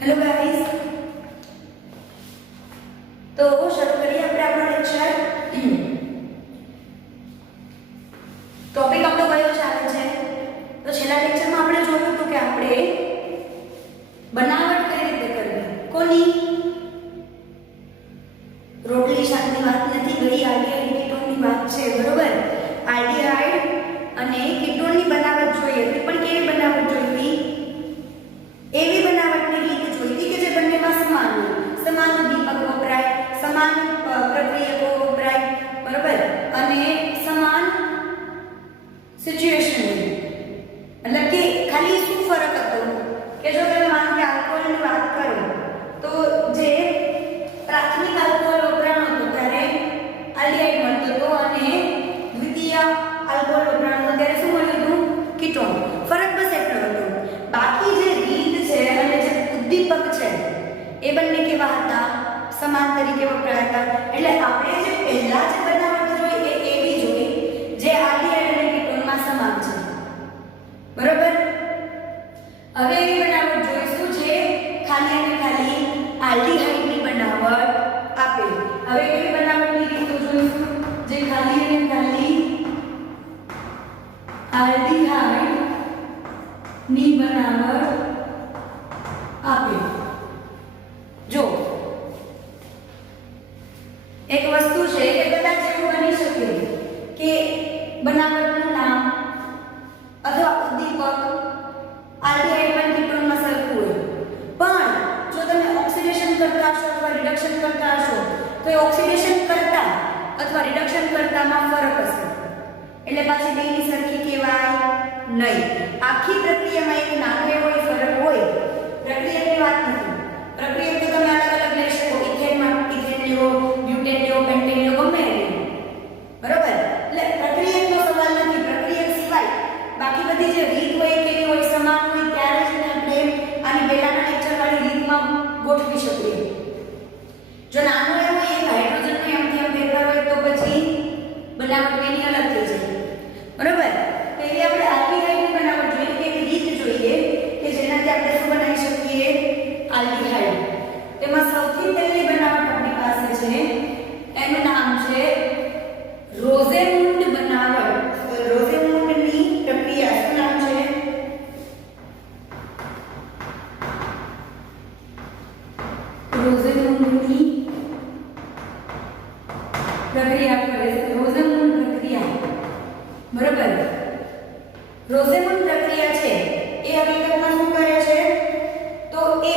Hello guys, तो शुरू करिए આપણે આપણો લેક્ચર। ટોપિક આપણો કયો ચાલે છે? તો છેલ્લા લેક્ચરમાં આપણે જોયું હતું કે આપણે બનાવટ કઈ રીતે કરવી, કોની રોટલી શાકની વાત નથી, ગઈ આલ્ડીહાઇડ કીટોનની વાત છે, બરોબર? આલ્ડીહાઇડ અને કીટોનની બનાવટ જોઈએ, તે પણ કેવી બનાવટ જોઈતી? એવી બનાવટની રીત જોઈતી કે જે બંનેમાં સમાન હોય, સમાન ઉદ્દીપક વપરાય, સમાન પ્રક્રિયકો વપરાય, બરોબર, અને સમાન સિચ્યુએશન હોય। मतलब કે ખાલી શું ફરક હતો કે જો તમે માનો કે આલ્કોહોલની વાત કરો તો જે પ્રાથમિક આલ્કોહોલ વપરાણો હતો ત્યારે આલ્ડીહાઇડ મળતો હતો અને દ્વિતીય આલ્કોહોલ વપરાણો હતો ત્યારે શું મળ્યું હતું? કીટોન। ફરક બસ એટલો હતો। બાકી જે રીત છે અને જે ઉદ્દીપક છે એ બંને કેવા હતા? સમાન તરીકે વપરાયા હતા। એટલે આપણે જે પહેલા જે બનાવટ જોઈ એ એવી જોઈ જે આલ્ડીહાઇડ અને કીટોનમાં સમાન છે, બરોબર? હવે એવી બનાવટ જોઈશું જે ખાલી અને ખાલી આલ્ડીહાઇડની બનાવટ આપે। હવે એવી બનાવટની રીતો જોઈશું જે ખાલી અને ખાલી આલ્ડીહાઇડની બનાવટ આપે। જો એક વસ્તુ છે કે કદાચ એવું બની શકે કે બનાવટનું નામ અથવા ઉદ્દીપક આલ્ડીહાઇડમાં કીટોનમાં સરખું હોય, પણ જો તમે ઓક્સિડેશન કરતા હશો અથવા રિડક્શન કરતા હશો તો એ ઓક્સિડેશન કરતા અથવા રિડક્શન કરતામાં ફરક હશે, એટલે પાછી બેની સરખી કહેવાય નહીં। આખી પ્રક્રિયામાં એક નાનો એવો ફરક હોય। પ્રક્રિયાની વાત નથી, પ્રક્રિયા તો તમે અલગ અલગ લઈ શકો, ઇથેનમાં ઇથેન લ્યો, બ્યુટેન લ્યો, પેન્ટેન લ્યો, ગમે એ લ્યો, બરોબર? એટલે પ્રક્રિયાનો સવાલ નથી, પ્રક્રિયા સિવાય બાકી બધી જે રીત હોય કેવી હોય, સમાન હોય, ત્યારે જ આપણે આની પહેલાના લેક્ચર વાળી રીતમાં ગોઠવી શકીએ। જો નાનો એવો એક હાઇડ્રોજનનો એમથી એમ ફેરફાર હોય તો પછી બનાવટ એની અલગ થઈ જાય, બરોબર? તો એવી આપણે આલ્ડીહાઇડની બનાવટ જોઈએ કે એવી રીત જોઈએ કે જેનાથી આપણે શું બનાવી શકીએ? આલ્ડીહાઇડ। તેમાં સૌથી પહેલી બનાવટ આપણી પાસે છે, એનું નામ છે રોઝેમુન્ડ બનાવટ। રોઝેમુન્ડની પ્રક્રિયા શું નામ છે? રોઝેમુન્ડની પ્રક્રિયા કરે છે, રોઝેમુન્ડ પ્રક્રિયા, બરોબર? રોઝેમુન્ડ પ્રક્રિયા છે એ હકીકતમાં શું કરે છે? તો એ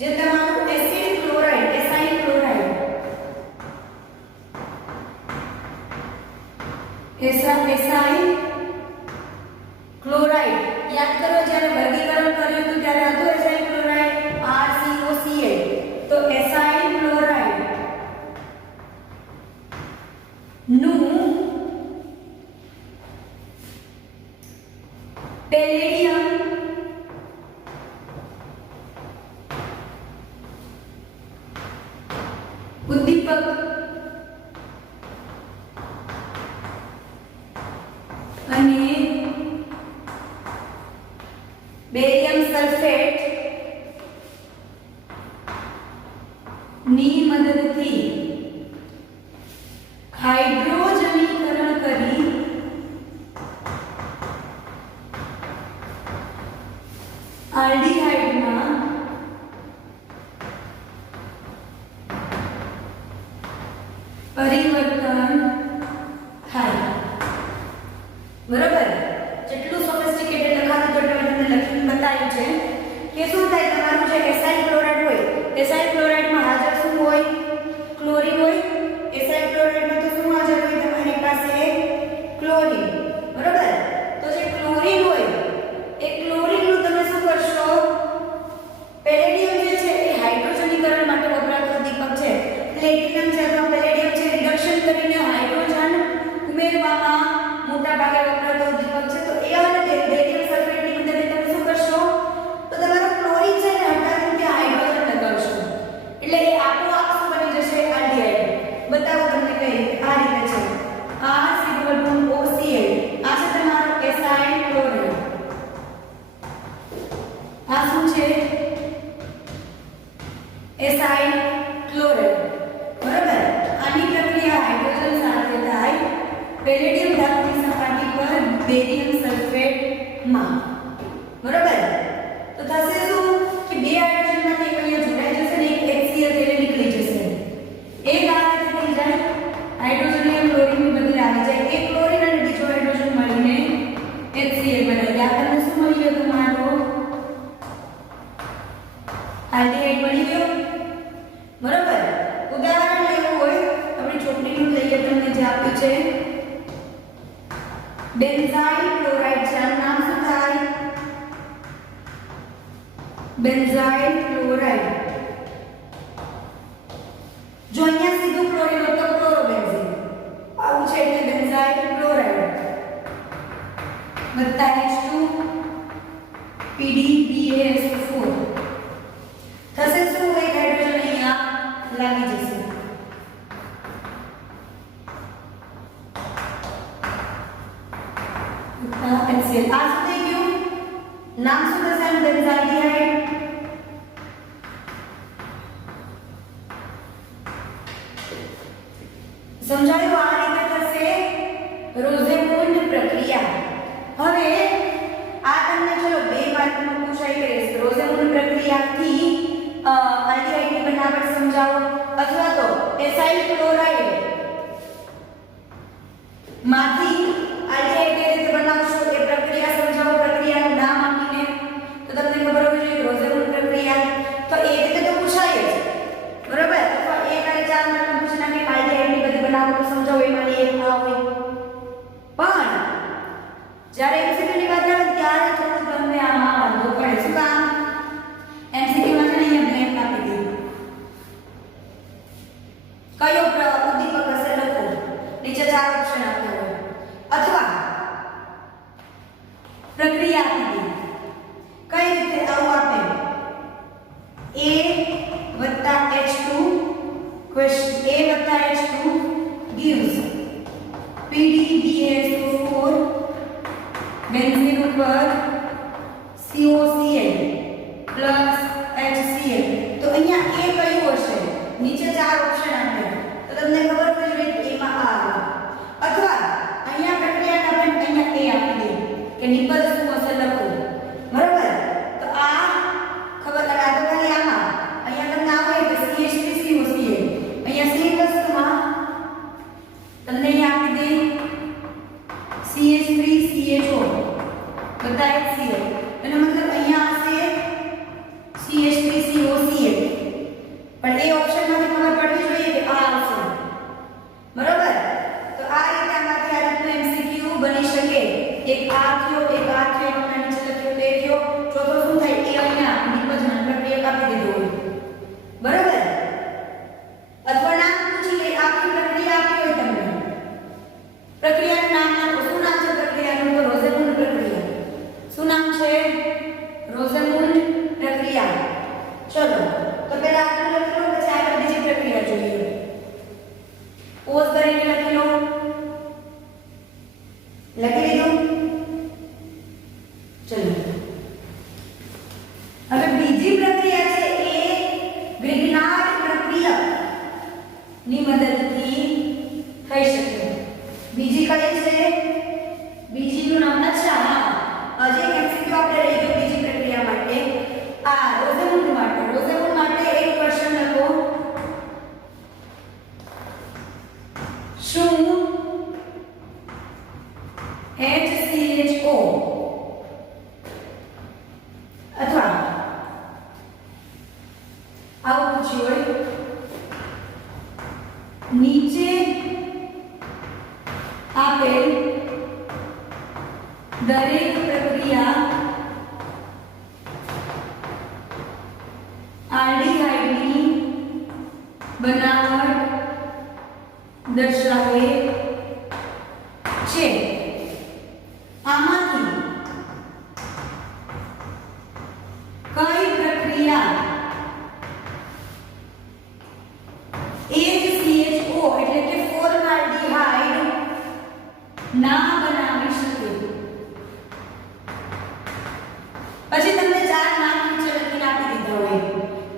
જે તમારું acid chloride, acyl chloride, acyl chloride યાદ કરો, જ્યારે વર્ગીકરણ કર્યું હતું ત્યારે હતું એસાઇલ ક્લોરાઇડ RCOCl, તો એસાઇલ ક્લોરાઇડ નું પેલેડિયમ ઉદ્દીપક અને બેરિયમ સલ્ફેટ ની મદદથી હાઇડ્રોજનીકરણ કરી આલ્ડીહાઇડમાં પરિવર્તન થાય, બરોબર? જેટલું સોફિસ્ટિકેટેડ લખાતું તો તમને લખીને બતાવ્યું છે કે શું થાય, તમારું જે એસાઇલ ક્લોરાઇડ હોય, એસાઇલ ક્લોરાઇડમાં હાજર શું હોય? ક્લોરીન હોય। એસાઇલ ક્લોરાઇડમાં તો શું હાજર હોય તમારી પાસે? ક્લોરીન, બરોબર? તો જે ક્લોરીન હોય એ ક્લોરીનનું તમે શું કરશો? પેલેડિયમ જે છે એ હાઇડ્રોજનીકરણ માટે વપરાતો ઉદ્દીપક છે, પ્લેટિનમ છે અથવા પેલેડિયમ છે, રિડક્શન કરીને હાઇડ્રોજન ઉમેરવામાં મોટા ભાગે વપરાતો ઉદ્દીપક છે। તો એ અને બેરિયમ સલ્ફેટની મદદથી તમે શું કરશો? તો તમારો ક્લોરીન છે ને હટાવીને ત્યાં હાઇડ્રોજન લગાવશો, એટલે એ આપોઆપ શું બની જશે? આલ્ડીહાઇડ। બતાવો તમને કઈ રીતે? આ રીતે છે, R=OCl, આ છે તમારો એસાઇલ ક્લોરાઇડ, આ શું છે? માં બરોબર તો થશે શું કે બે હાઇડ્રોજનમાંથી એક અહીંયા જોડાઈ જશે ને એક HCl થઈને નીકળી જશે એક આ રીતે થઈ જાય હાઇડ્રોજન અને ક્લોરીન ની બદલે આવી જાય એક ક્લોરીન અને બીજો હાઇડ્રોજન મળીને HCl બને યા તમને શું મળી ગયું તમારો આલ્ડીહાઇડ મળી ગયો બરોબર ઉદાહરણ લેવું હોય આપણે ચોકડીનું લઈએ તમને જે આપ્યું છે બેન્ઝાઇલ ક્લોરાઇડ છે આનું નામ શું થાય બેન્ઝાઇલ ક્લોરાઇડ જો અહીંયા સીધું ક્લોરીન હોય તો ક્લોરોબેન્ઝીન આવું છે એટલે બેન્ઝાઇલ ક્લોરાઇડ વત્તા H2 PDBASO4 થશે શું એક હાઇડ્રોજન અહીંયા લાગી જશે HCl આ શું થઈ ગયું નામ શું થશે આનું બેન્ઝાલ્ડીહાઇડ સમજાયું આ રીતે થશે રોઝેમુન્ડ પ્રક્રિયા હવે આ તમને ચલો બે માર્કમાં પૂછાઈ ગઈ છે રોઝેમુન્ડ પ્રક્રિયાથી આલ્ડીહાઇડની બનાવટ સમજાવો અથવા તો એસાઇલ ક્લોરાઇડ માંથી આલ્ડીહાઇડ કેવી રીતે બનાવશો એ પ્રક્રિયા સમજાવો પ્રક્રિયાનું નામ આપીને તો તમને ખબર હોવી જોઈએ રોઝેમુન્ડ પ્રક્રિયા તો એ રીતે તો પૂછાય જ બરોબર અથવા એક અને ચાર માર્કમાં પૂછી નાખે આલ્ડીહાઇડની બધી બનાવટ સમજાવો એમાંની એક આ હોય પણ જ્યારે MCQ ની વાત આવે ત્યારે થોડું તમને આમાં વાંધો પડે શું કામ MCQ માં છે ને અહીંયા બ્લેન્ક આપી દીધું કયો ઉદ્દીપક હશે લખો નીચે ચાર ઓપ્શન આપ્યા હોય અથવા પ્રક્રિયા આપી દીધી કઈ રીતે આવું આપે A + H2 gives PDBSO4 benzene ઉપર COCl plus HCl તો અહીંયા A કયું હશે નીચે ચાર ઓપ્શન આપ્યા તો તમને ખબર પડી જોઈએ એમાં આ આવે અથવા અહીંયા પ્રક્રિયા આપણે અહીંયા A આપી દે કે નિપલ શું હશે લખો બરોબર તો આ ખબર આ તો ખાલી આમાં અહીંયા તમને આવે કે CH3COCl અહીંયા C વસ્તુમાં તમને અહીંયા આપી દે CH3CHO બધા HCl એનો મતલબ અહીંયા આવશે CH3COCl પણ એ ઓપ્શનમાંથી ખબર પડવી જોઈએ કે આ આવશે બરોબર તો આ રીતે આમાંથી આ રીતનું MCQ બની શકે એક આ થયો એક આ થયો એમાં નીચે લખ્યો તે થયો ચોથો શું થાય એ અહીંયા નિપજન પ્રક્રિયા આપી દીધું હોય બરોબર અથવા નામ પૂછી લે આખી પ્રક્રિયા આપી હોય તમને પ્રક્રિયાનું નામ આપો શું નામ છે પ્રક્રિયાનું તો રોઝેમુન્ડ પ્રક્રિયા શું નામ છે રોઝેમુન્ડ પ્રક્રિયા ચલો તો પહેલા આપણે લખી લો પછી આગળ બીજી પ્રક્રિયા જોઈએ પોઝ કરીને લખી લો લખી લીધું ચલો હવે બીજી પ્રક્રિયા છે એ ગ્રિગ્નાર્ડ પ્રક્રિયા ની મદદથી થઈ શકે બીજી કઈ છે બીજીનું નામ અચ્છા હા હજી એક MCQ આપણે રહી ગયું બીજી પ્રક્રિયા માટે આ રોઝેમુન્ડ માટે એક ક્વેશ્ચન લખો શું HCHO અથવા આવું પૂછ્યું હોય નીચે આપેલ દરેક પ્રક્રિયા આલ્ડીહાઇડની બનાવટ દર્શાવે છે આમાંથી કઈ પ્રક્રિયા HCHO એટલે કે ફોર્માલ્ડીહાઇડ ના બનાવી શકે પછી તમને ચાર નામ નીચે લખીને આપી દીધા હોય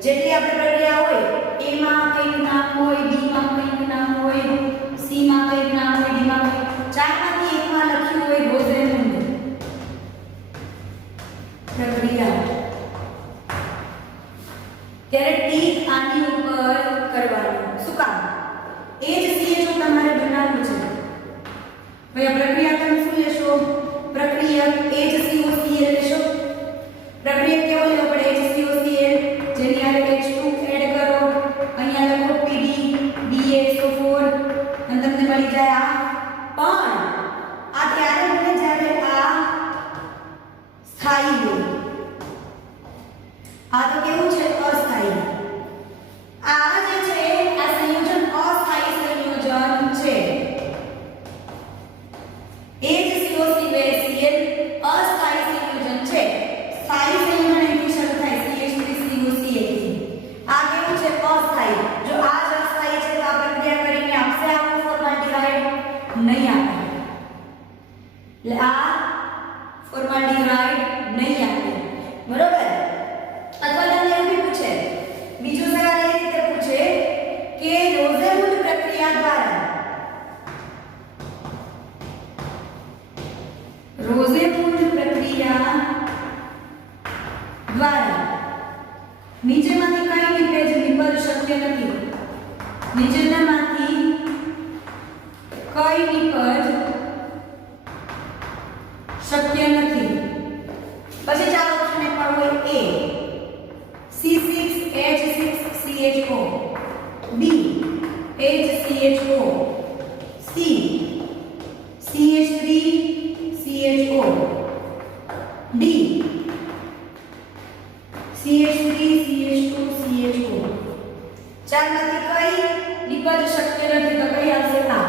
જેટલી આપણે પ્રક્રિયા હોય એમાં કંઈક નામ હોય બી માં કંઈક નામ હોય સી માં કંઈક નામ હોય ડી માં ચારમાંથી એકમાં લખ્યું હોય રોઝેમુન્ડ પ્રક્રિયા ત્યારે ટીક આની ઉપર કરવાનું શું કામ એ જ CHO તમારે બનાવવું છે ભાઈ આ પ્રક્રિયા તમે શું લેશો પ્રક્રિયા HCOCl લેશો પ્રક્રિયા કેવો લેવો પડે HCOCl જેની હારે H2 એડ કરો અહીંયા લખો PD BaSO4 અને તમને મળી જાય આ પણ આ ત્યારે બને જ્યારે આ સ્થાયી હોય આ તો કેવું છે અસ્થાયી આ જે છે આ સંયોજન અસ્થાયી સંયોજન છે HCOCl અસ્થાયી સંયોજન છે સ્થાયી સંયોજન એથી શરૂ થાય CH3COCl થી આ કેવું છે અસ્થાયી જો આ જ અસ્થાયી છે તો આ પ્રક્રિયા કરીને આપશે આવું ફોર્માલ્ડિહાઇડ નહીં આપે એટલે આ ફોર્માલ્ડિહાઇડ નહીં આપે બરોબર અથવા તમને એવું પૂછે બીજો સવાલ એ રીતે પૂછે કે રોઝેવુડ પ્રક્રિયા દ્વારા નીચેમાંથી કઈ નિપેજ નિપજ શક્ય નથી નીચેનામાંથી કઈ નિપજ શક્ય નથી પછી ચાર ઓપ્શન આપ્યા હોય A C6H6CHO B HCHO C CH3CHO D CH3CH2CHO ચારમાંથી કઈ નિપજ શક્ય નથી તો કઈ આવશે આ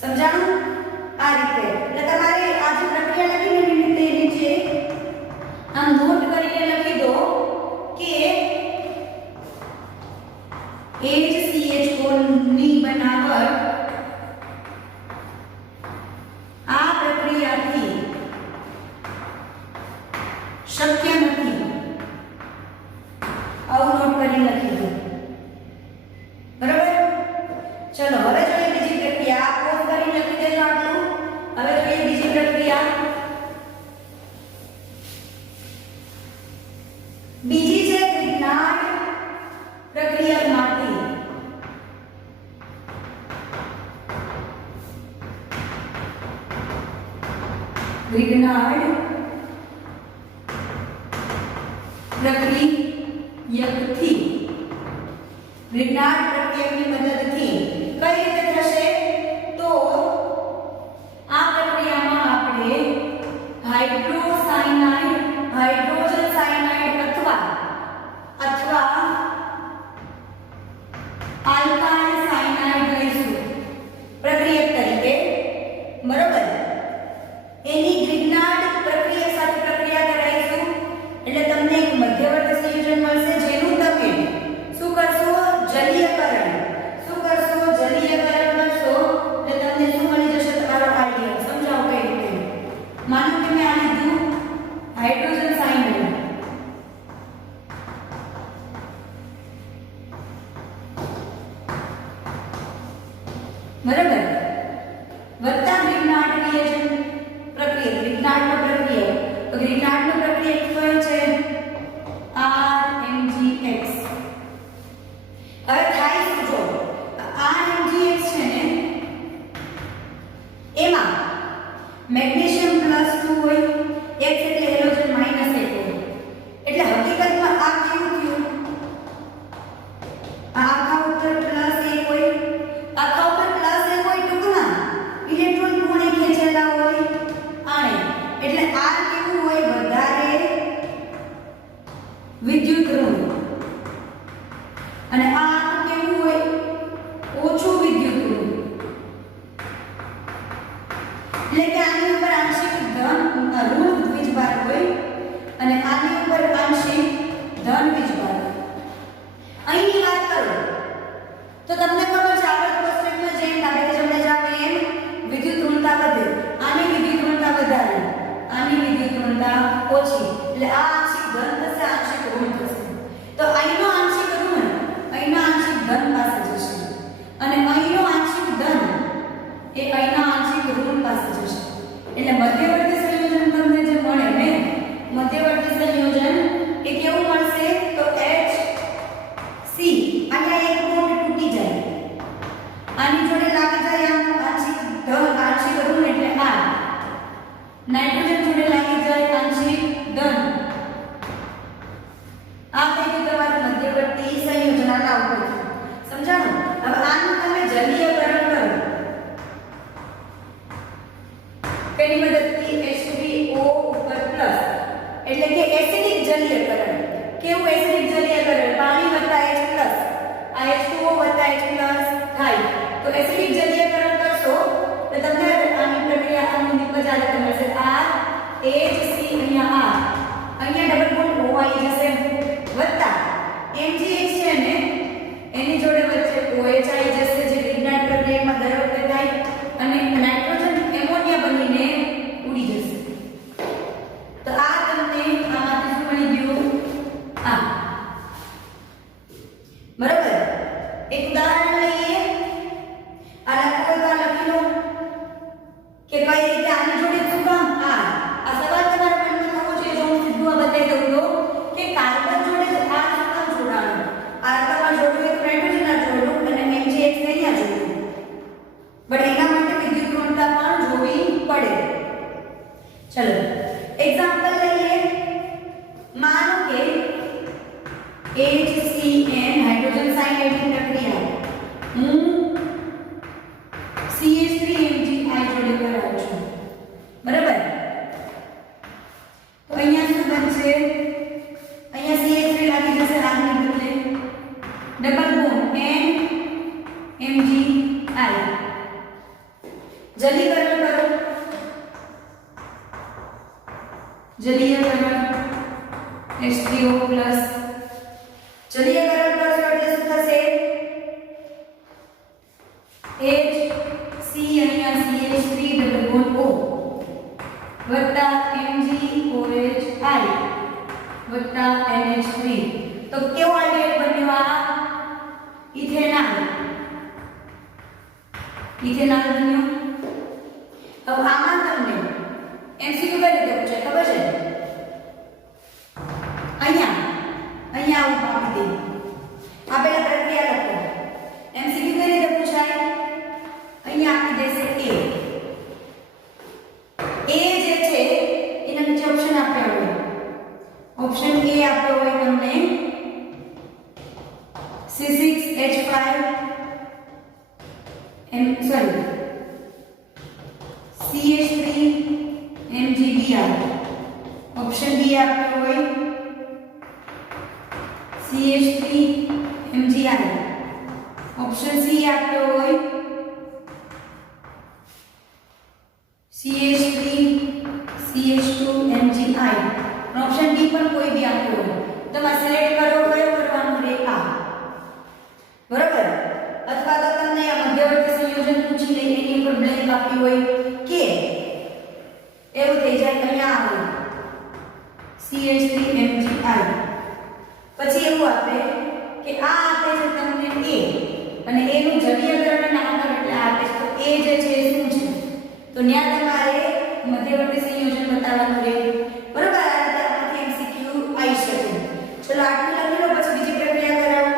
સમજાણું આ રીતે એટલે તમારે આ જે પ્રક્રિયા લખીને તે નીચે આમ નોટ કરીને લખી દો કે HCHO ની બનાવટ આ પ્રક્રિયાથી શક્ય નથી આવું નોટ કરી લખી દો બરાબર ચલો હવે જોઈએ બીજી પ્રક્રિયા પોઝ કરીને લખી દેજો આટલું હવે જોઈએ બીજી પ્રક્રિયા બીજી છે ગ્રિગ્નાર્ડ પ્રક્રિયામાંથી ગ્રિગ્નાર્ડ પ્રક્રિયકથી ગ્રિગ્નાર્ડ પ્રક્રિયકની મદદથી કઈ રીતે થશે તો આ પ્રક્રિયામાં આપણે હાઇડ્રોજન સાયનાઇડ અથવા આલ્કાઇલ સાયનાઇડ લઈશું પ્રક્રિયક તરીકે બરોબર એની ગ્રિગ્નાર્ડ પ્રક્રિયા સાથે પ્રક્રિયા કરાવીશું એટલે તમને એક મધ્યવર્તી સંયોજન મળશે જેનું તમે શું કરશો જલીયકરણ કરશો એટલે તમને શું મળી જશે તમારો આઈડિયલ સમજાવો કઈ રીતે માનો કે મેં આ લીધું હાઇડ્રોજન સાયનાઇડ બરાબર વત્તા ગ્રિગ્નાર્ડ રિએજન્ટ પ્રક્રિયા ગ્રિગ્નાર્ડનો પ્રક્રિયા તો ગ્રિગ્નાર્ડનો પ્રક્રિયા કયો છે RMgX હવે થાય શું જો RMgX છે ને એમાં મેગ્નેશિયમ +2 હોય X એટલે હેલોજન -1 હોય એટલે હકીકતમાં આ કેવું થયું આ આખા ઉપર +1 હોય આખા ઉપર +1 હોય ટૂંકમાં ઇલેક્ટ્રોન કોણે ખેંચેલા હોય આણે એટલે આ કેવું હોય વધારે વિદ્યુત ઋણ અને આ કેવું હોય ઓછું વિદ્યુત ઋણ એટલે કે આની ઉપર આંશિક ધન ઋણ વીજભાર હોય અને આની ઉપર આંશિક ધન વીજભાર અહીંની વાત કરો તો તમને ખબર છે આવર્ત કોષ્ટકમાં જેમ ડાબે જમણે જાવ એમ વિદ્યુત ઋણતા વધે આની વિદ્યુત ઋણતા વધારે આની વિદ્યુત ઋણતા ઓછી એટલે આ આંશિક ધન થશે આંશિક ઋણ થશે તો અહીંનો આંશિક ઋણ અહીંના આંશિક ધન પાસે જશે અને અહીંનો આંશિક ધન એ અહીંના આંશિક ઋણ પાસે જશે એટલે મધ્યવર્તી સંયોજન તમને જે મળે ને આ H2O વત્તા H પ્લસ થાય તો એસિડિક જલીયકરણ કરશો તો તમને આની પ્રક્રિયા આનું નિપજ આ રીતે મળશે RHC અહીંયા ડબલ બોન્ડ O આવી જશે વત્તા MgH છે ને એની જોડે વચ્ચે OH આવી જશે જે વિજ્ઞાન પ્રક્રિયામાં દર વખતે થાય અને નાઇટ્રોજન એમોનિયા બનીને ઉડી જશે તો આ તમને આમાંથી શું મળી ગયું આ બરાબર એક ઉદાહરણ લઈએ આ લખો તો લખી લો કે કઈ રીતે આની જોડે શું કામ આ સવાલ તમારા મનમાં થવો જોઈએ જો હું સીધું આ બતાવી દઉં તો કે કાર્બન જોડે આ શું કામ જોડાણું આ તમારે જોડવું એક નાઇટ્રોજન ના જોડવું અને MgH ને અહીંયા જોડવું બટ એના માટે વિદ્યુત ઋણતા પણ જોવી પડે ચલો एग्जांपल લઈએ માનો કે HCN હાઇડ્રોજન સાયનાઇડની પ્રક્રિયા હું CH3MgI જોડે કરાવું છું બરાબર તો અહીંયા શું બનશે અહીંયા CH3 લાગી જશે આની બદલે ડબલ બોન્ડ NMgI જલીકરણ કરો जलीयकरण H3O प्लस जलीयकरण करशो એટલે શું થશે HC અહીંયા CH3 ડબલ બોન્ડ O વત્તા MgOHI વત્તા NH3 તો કેવો આલ્ડિહાઇડ બન્યો આ ઇથેનોલ બન્યો હવે આમાં તમને MCQ કઈ રીતે પૂછે ખબર છે અહીંયા આવું આપી દે આપેલા પ્રક્રિયા લખો MCQ કઈ રીતે પૂછાય અહીંયા આપી દેશે A જે છે એના નીચે ઓપ્શન આપ્યા હોય ઓપ્શન A આપ્યો હોય તમને C6H5 CH3 MgBr option B आप्યો હોય CH3 MgI ऑप्शन सी આપ્યો હોય CH3 CH2 MgI option D પણ કોઈ બી આપ્યો હોય તમારે સિલેક્ટ કરો કયો કરવાનું રે આ બરાબર અથવા તો તમને આ મધ્યવર્તી સંયોજન પૂછી લે એની ઉપર બ્લેન્ક આપ્યું હોય કે એવું થઈ જાય અહીંયા આવે CH3MgI પછી એવું આપે કે આ આપે છે તમને A અને A નું જલીયકરણ નામકરણ એટલે આપે છે તો A જે છે એ શું છે તો ન્યા તમારે મધ્યવર્તી સંયોજન બતાવવાનું રહે બરાબર આ રીતે આમાંથી MCQ આવી શકે ચલો આટલું લખી લો પછી બીજી પ્રક્રિયા કરાવો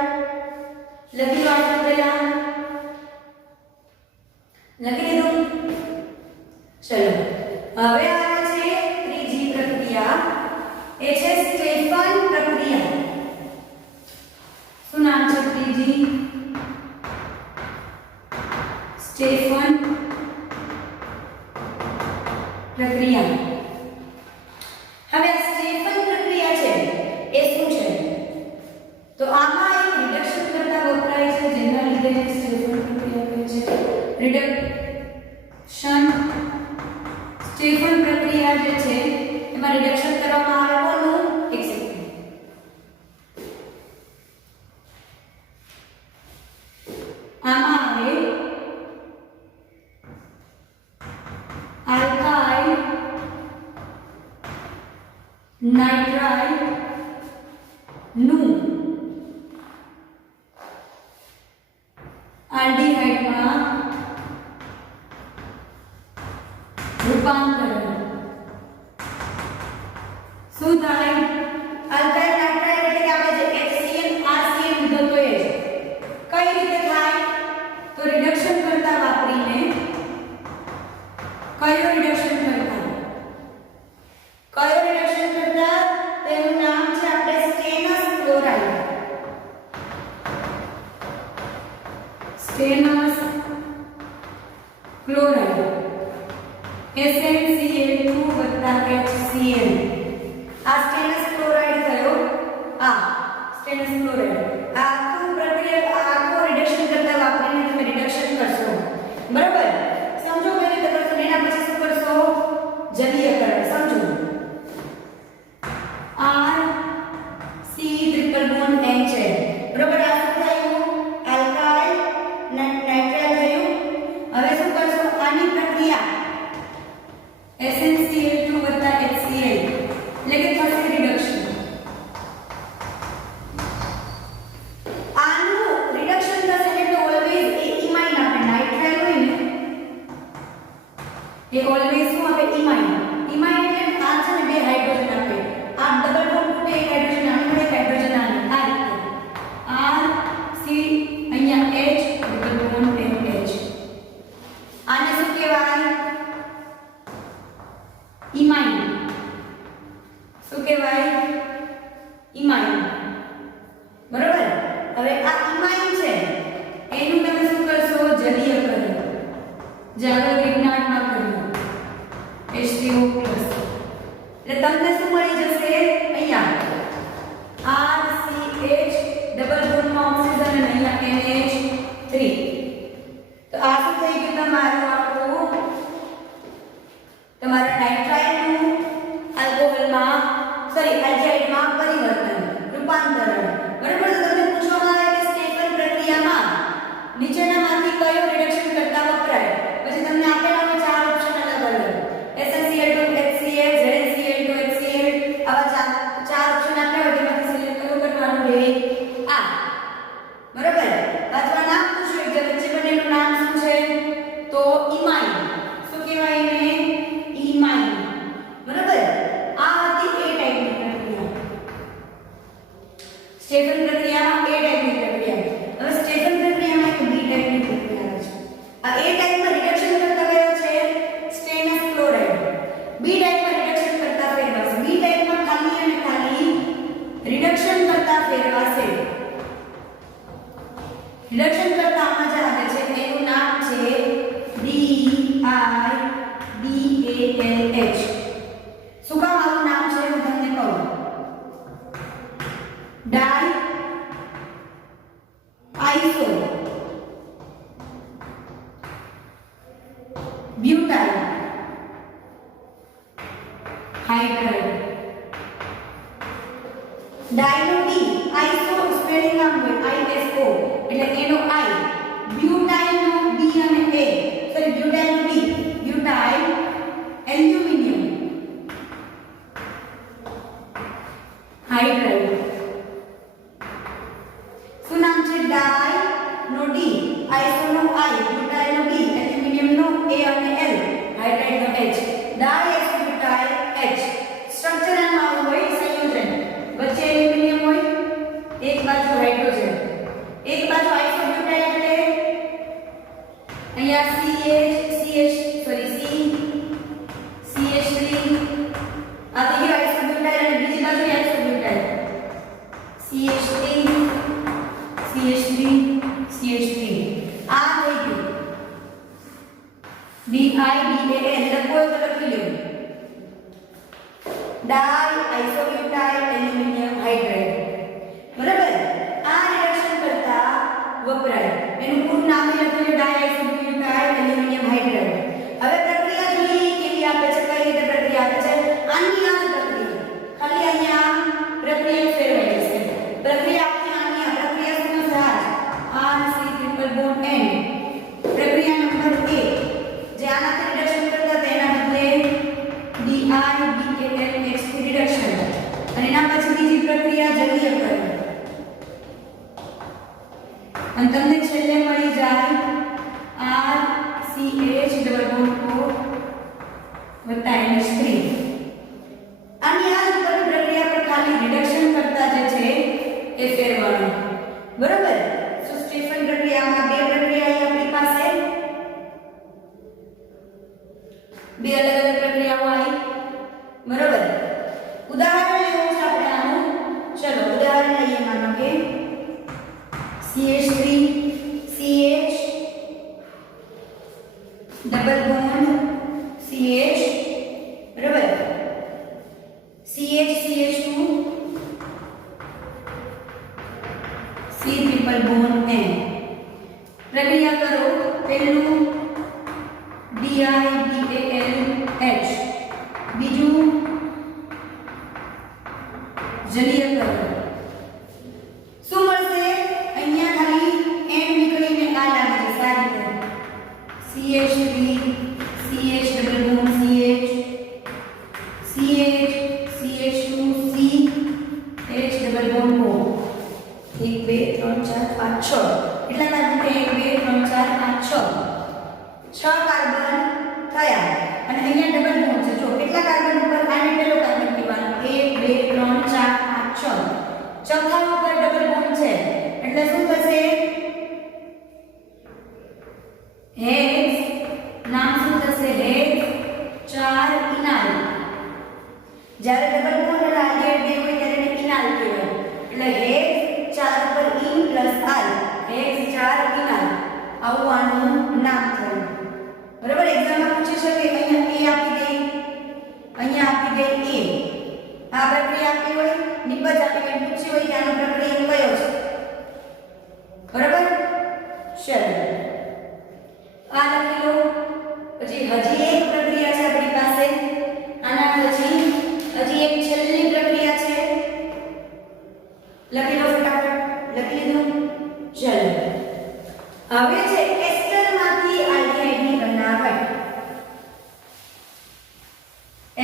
લખી લો આટલું પહેલા લખી લીધું ચલો હવે આવે છે ત્રીજી પ્રક્રિયા એ છે સ્ટેફન પ્રક્રિયા શું નામ છે ત્રીજી સ્ટેફન પ્રક્રિયા હવે આ સ્ટેફન પ્રક્રિયા છે એ શું છે તો આમાં એક રિડક્શન કરતા વપરાય છે જેના લીધે સ્ટેફન પ્રક્રિયા કહે છે રિડક્શન સ્ટેફન પ્રક્રિયા જે છે એમાં રિડક્શન કરવામાં આવે કોનું એક સેકન્ડ આમાં આવે આલ્કાઇલ નાઇટ્રાઇલ નું આલ્ડીહાઇડમાં રૂપાંતરણ શું થાય આલ્કાઇલ નાઇટ્રાઇલ એટલે કે આપણે જે HCl RCl લીધો તો એ કઈ રીતે થાય તો રિડક્શન કરતા વાપરીને કયો રિડક્શન કરતા તેનું નામ છે આપણે સ્ટેનસ ક્લોરાઇડ SnCl2 HCl આ સ્ટેનસ ક્લોરાઇડ થયો આ સ્ટેનસ ક્લોરાઇડ આ આખું પ્રક્રિયા તમને શું મળી જશે અહીંયા RCH ડબલ બોન્ડમાં ઓક્સિજન અને અહીંયા NH3 તો આ શું થઈ ગયું તમારું આખું તમારા નાઇટ્રાઇલનું આલ્કોહોલમાં આલ્ડિહાઇડમાં પરિવર્તન રૂપાંતરણ બરાબર તો તમને પૂછવામાં આવે કે સ્ટેફન પ્રક્રિયામાં નીચેનામાંથી કયો રિડક્શન કરતા વપરાય પછી તમને આપેલા હોય ચાર ઓપ્શન અલગ અલગ SnCl2 HCl ZnCl2 HCl આવા ચાર ઓપ્શન આપ્યા હોય તેમાંથી સિલેક્ટ કયું કરવાનું રહે આ બરાબર અથવા નામ પૂછ્યું એક વચ્ચે બનેનું નામ શું છે તો ઇમાઇન શું કહેવાય એને ઇમાઇન બરાબર આ હતી એ ટાઈપની પ્રક્રિયા સ્ટેફન પ્રક્રિયામાં એ ટાઈપની પ્રક્રિયા હવે સ્ટેફન પ્રક્રિયામાં એક બી ટાઈપની પ્રક્રિયા છે આ એ ટાઈપમાં રિડક્શન કરતા કયો છે સ્ટેનસ ક્લોરાઇડ બી ટાઈપમાં રિડક્શન કરતા ફેરવાશે બી ટાઈપમાં ખાલી અને ખાલી રિડક્શન કરતા ફેરવાશે રિડક્શન કરતા આમાં જે આવે છે તેનું નામ છે DIBALH શું કામ આવું નામ છે હું તમને કહું ડાઈ આઇસો બ્યુટાઇલ હાઇડ્રાઇડ ડાઈનો ડી આઇસો સ્પેલિંગ આમ હોય ISO એટલે એનો I બ્યુટાઇલ નો B અને A સોરી બ્યુટાઇલ નો B બ્યુટાઇલ એલ્યુમિનિયમ હાઇડ્રાઇડ શું નામ છે ડાઈ નો D આઇસો નો I બ્યુટાઇલ નો B એલ્યુમિનિયમ નો A અને L હાઇડ્રાઇડ નો H ડાયએસ્બ્યુટાઇલ H સ્ટ્રક્ચર આમાં હોય સંયોજન વચ્ચે એલ્યુમિનિયમ હોય એક બાજુ હાઇડ્રોજન એક બાજુ આઇસોબ્યુટાઇલ એટલે અહીંયા CH3 આ તો ગયો આઇસોબ્યુટાઇલ અને બીજી બાજુ આઇસોબ્યુટાઇલ CH3 આ થઈ ગયું DIBAL લખો તો લખી લો ડાઈ આઇસોબ્યુટાઇલ એલ્યુમિનિયમ હાઇડ્રાઇડ બરાબર આ રિએક્શન કરતા વપરાય એનું પૂરું નામ લખી લો ડાઈ આઇસોબ્યુટાઇલ એલ્યુમિનિયમ હાઇડ્રાઇડ હવે પ્રક્રિયા જોઈએ કેવી આપે છે કઈ રીતે પ્રક્રિયા આપે છે આની આ પ્રક્રિયા ખાલી અહીંયા પ્રક્રિયા ફેરવાઈ જશે પ્રક્રિયા આપની આની પ્રક્રિયા શું છે RC ટ્રિપલ બોન્ડ N પ્રક્રિયા નંબર 1 જે આનાથી રિડક્શન કરતા તેના બદલે DIBALH થી રિડક્શન અને એના પછી બીજી પ્રક્રિયા જલીયકરણ અને તમને છેલ્લે મળી જાય RCH ડબલ બોન્ડ O વત્તા NH3 આની આ ઉપર પ્રક્રિયા પર ખાલી રિડક્શન કરતા જે છે એ ફેરવાનું બરાબર સો સ્ટેફન પ્રક્રિયામાં બે પ્રક્રિયા આપણી પાસે બે અલગ અલગ પ્રક્રિયાઓ આવી બરાબર ઉદાહરણ લેવું છે આપણે આનું ચલો ઉદાહરણ લઈએ માનો કે CH3 CH double bond CH બરાબર CH CH2 C triple bond N પ્રક્રિયા કરો પહેલું DIBALH બીજું જલીયકરણ શું મળશે અહીંયા ખાલી N નીકળીને આ લાગે છે સારી રીતે CH3 CH double bond CH CH2 C H double bond O 1 2 3 4 5 6 કેટલા કાર્બન 1 2 3 4 5 6 કાર્બન થયા અને અહીંયા ડબલ બોન્ડ છે જો કેટલા કાર્બન ઉપર આને પેલો કાર્બન કહેવાનો 1 2 3 4 5 6 ચોથા ઉપર ડબલ બોન્ડ છે એટલે શું થશે હેક્સ નામ શું થશે હેક્સ 4 ઇનાલ જ્યારે ડબલ બોન્ડ અને આલ્ડિહાઇડ બે હોય ત્યારે એને ઇનાલ કહેવાય એટલે હેક્સ 4 ઉપર ઇન પ્લસ આલ હેક્સ 4 ઇનાલ આવું આનું નામ થયું બરાબર એક્ઝામમાં પૂછી શકે અહીંયા A આપી દઈ અહીંયા આપી દઈ A આ પ્રક્રિયા આપી હોય, નિપજ આપી હોય, પૂછી હોય કે આનો પ્રક્રિયા કયો છે. બરાબર? ચલો આ લખી લો. પછી હજી એક પ્રક્રિયા છે આપણી પાસે. આના પછી હજી એક છેલ્લી પ્રક્રિયા છે. લખી લો ફટાફટ. લખી લીધું? ચલો હવે છે એસ્ટરમાંથી આલ્ડીહાઇડની બનાવટ.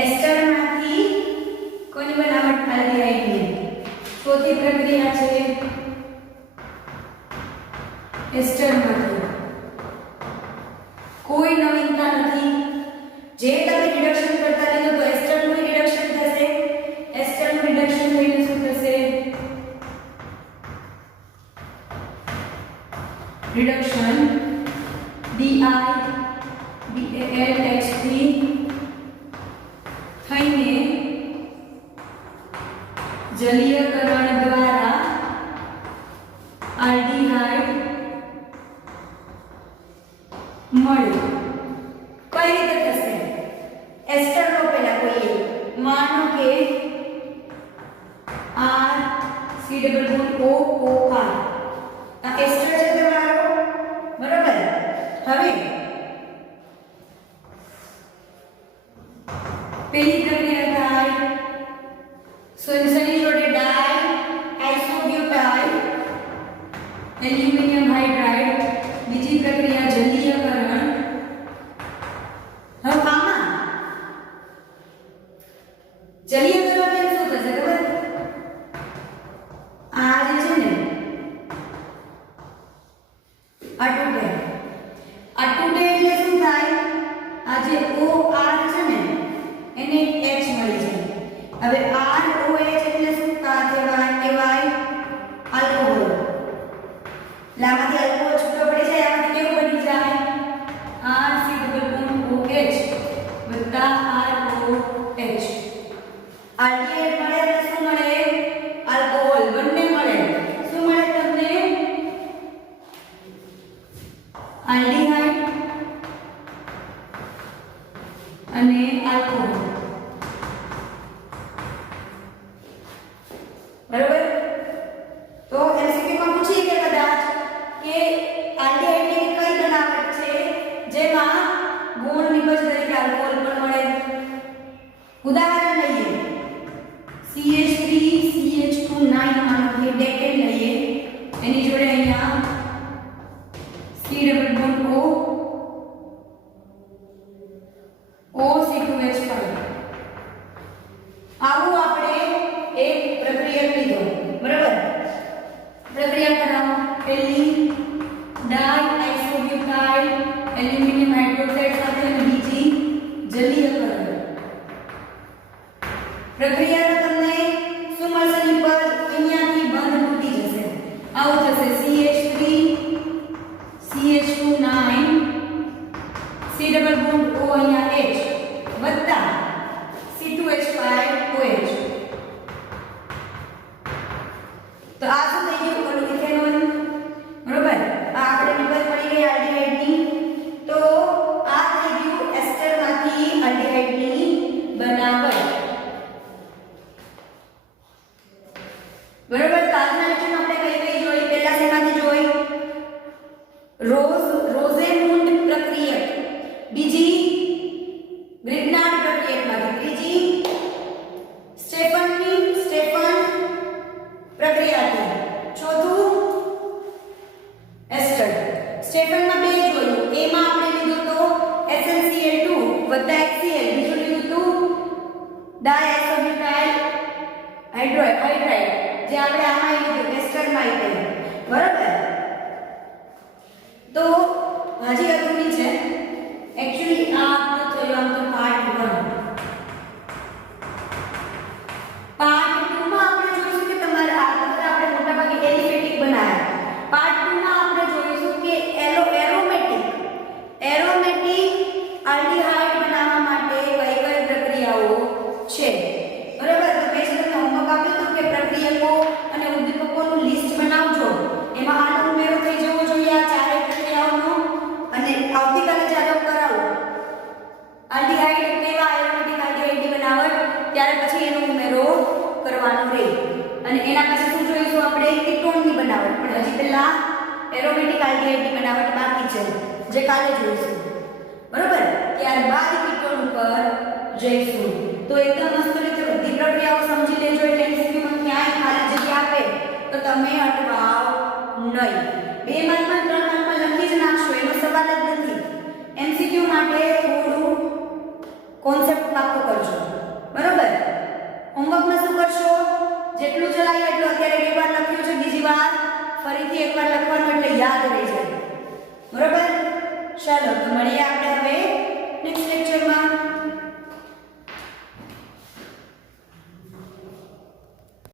એસ્ટરમાંથી કોની બનાવટ? આલ્ડીહાઇડની. ચોથી પ્રક્રિયા છે એસ્ટરમાંથી. કોઈ નવીનતા નથી. જે તમે રિડક્શન કરતા રહેજો તો એસ્ટરનું રિડક્શન થશે. એસ્ટરનું રિડક્શન થઈને શું થશે? રિડક્શન DiBALH3 થઈને જલીયકરણ દ્વારા આલ્ડીહાઇડ મળ્યું. કઈ રીતે થશે? એસ્ટર નો પહેલા કોઈએ માનો કે R C double bond O O R આ એસ્ટર છે તમારો. બરાબર? હવે પેલી પ્રક્રિયા થાય સોલ્યુશનની જોડે ડાઈ આઇસોબ્યુટાઇલ એલ્યુમિનિયમ હાઇડ્રાઇડ. બીજી પ્રક્રિયા જલીયકરણ. હવે આમાં જલીયકરણ શું થશે ખબર? આ જે છે ને આ તૂટે. આ તૂટે એટલે શું થાય? આ જે OR છે ને એને H મળી જાય. હવે ROH એટલે શું કહેવાય? આલ્કોહોલ. લામાંથી આલ્કોહોલ છૂટો પડી જાય. આમાંથી કેવું બની જાય? RC ડબલ બોન્ડ OH વત્તા ROH. આલ્ડીહાઇડ મળે એટલે શું મળે? આલ્કોહોલ. બંને મળે. શું મળે તમને? આલ્ડીહાઇડ અને આલ્કોહોલ. બરાબર? તો એમસીક્યુ માં પૂછીએ કે કદાચ કે આલ્ડીહાઇડની કઈ બનાવટ છે જેમાં ગુણ નિપજ તરીકે આલ્કોહોલ પણ મળે? ઉદાહરણ લઈએ CH3 CH2 માનો કે ડેકેન લઈએ. એની જોડે અહીંયા C double bond O C2H5. આવું આપણે એક પ્રક્રિયા લીધો. બરાબર? પ્રક્રિયા કરાવો. પહેલી ડાઈ આઇસોબ્યુટાઇલ એલ્યુમિનિયમ હાઇડ્રોક્સાઇડ સાથે અને બીજી જલીયકરણ. પ્રક્રિયાનો તમને શું મળશે? નિપજ અહીંયાથી બંધ તૂટી જશે. આવું થશે CH3 CH2 C double bond O અહીંયા H વત્તા C2H5 OH. તો આ શું થઈ ગયું? ઓલું ઇથેનોલ. બરોબર? આ આપણે નિપજ મળી ગઈ આલ્ડીહાઇડની. તો આ થઈ ગયું એસ્ટરમાંથી આલ્ડીહાઇડની બનાવટ. બરોબર? તો આજના લેક્ચરમાં આપણે કઈ જોઈ? પહેલા શેમાંથી જોઈ? રોઝેમુન્ડ પ્રક્રિયક. બીજી ગ્રિગ્નાર્ડ પ્રક્રિયકમાંથી. ત્રીજી સ્ટેફન પ્રક્રિયાથી. ચોથું એસ્ટર. સ્ટેફનમાં બે જોયું. એમાં આપણે લીધું તો SnCl2 વત્તા HCl. બીજું લીધું તો ડાયઆઇસોબ્યુટાઇલ હાઇડ્રાઇડ જે આપણે આમાં લીધું એસ્ટરમાં લીધું. બરાબર? તો હજી અધૂરી છે. एक्चुअली आपको थोड़ा हम तो पार्ट 1 पार्ट 2 માં આપણે જોઈશું કે તમારે આ બધા આપણે મોટા ભાગે એલિફેટિક બનાવ્યા. પાર્ટ 2 માં આપણે જોઈશું કે એરોમેટિક આલ્ડીહાઇડ બનાવવા માટે કઈ કઈ પ્રક્રિયાઓ છે. બરાબર? તો મેં તમને હોમવર્ક આપ્યું હતું કે પ્રક્રિયકો અને ઉદ્દીપકોનું લિસ્ટ બનાવજો. એમાં આનો ઉમેરો થઈ જવો જોઈએ આ ચારે પ્રક્રિયાઓનો. અને આવતીકાલે ચાલુ કરાવો એના પછી શું જોઈશું આપણે કીટોનની બનાવટ, પણ હજી પહેલા એરોમેટિક આલ્ડીહાઇડની બનાવટ બાકી છે જે કાલે જોઈશું, બરોબર? ત્યારબાદ કીટોન ઉપર જઈશું. તો એકદમ મસ્ત રીતે બધી પ્રક્રિયાઓ સમજી લેજો એટલે એમસીક્યુમાં ક્યાંય ખાલી જગ્યા આપે તો તમે અટવાવ નહીં. 2 માર્કમાં 3 માર્કમાં લખી જ નાખશો એનો સવાલ જ નથી. એમસીક્યુ માટે થોડું કોન્સેપ્ટ પાકો કરજો, બરોબર? હોમવર્કમાં શું કરશો? જેટલું ચલાય એટલું અત્યારે એકવાર લખ્યું છે, બીજી વાર ફરીથી એકવાર લખવાનું એટલે યાદ રહી જાય, બરોબર? ચાલો તો મળીએ આપણે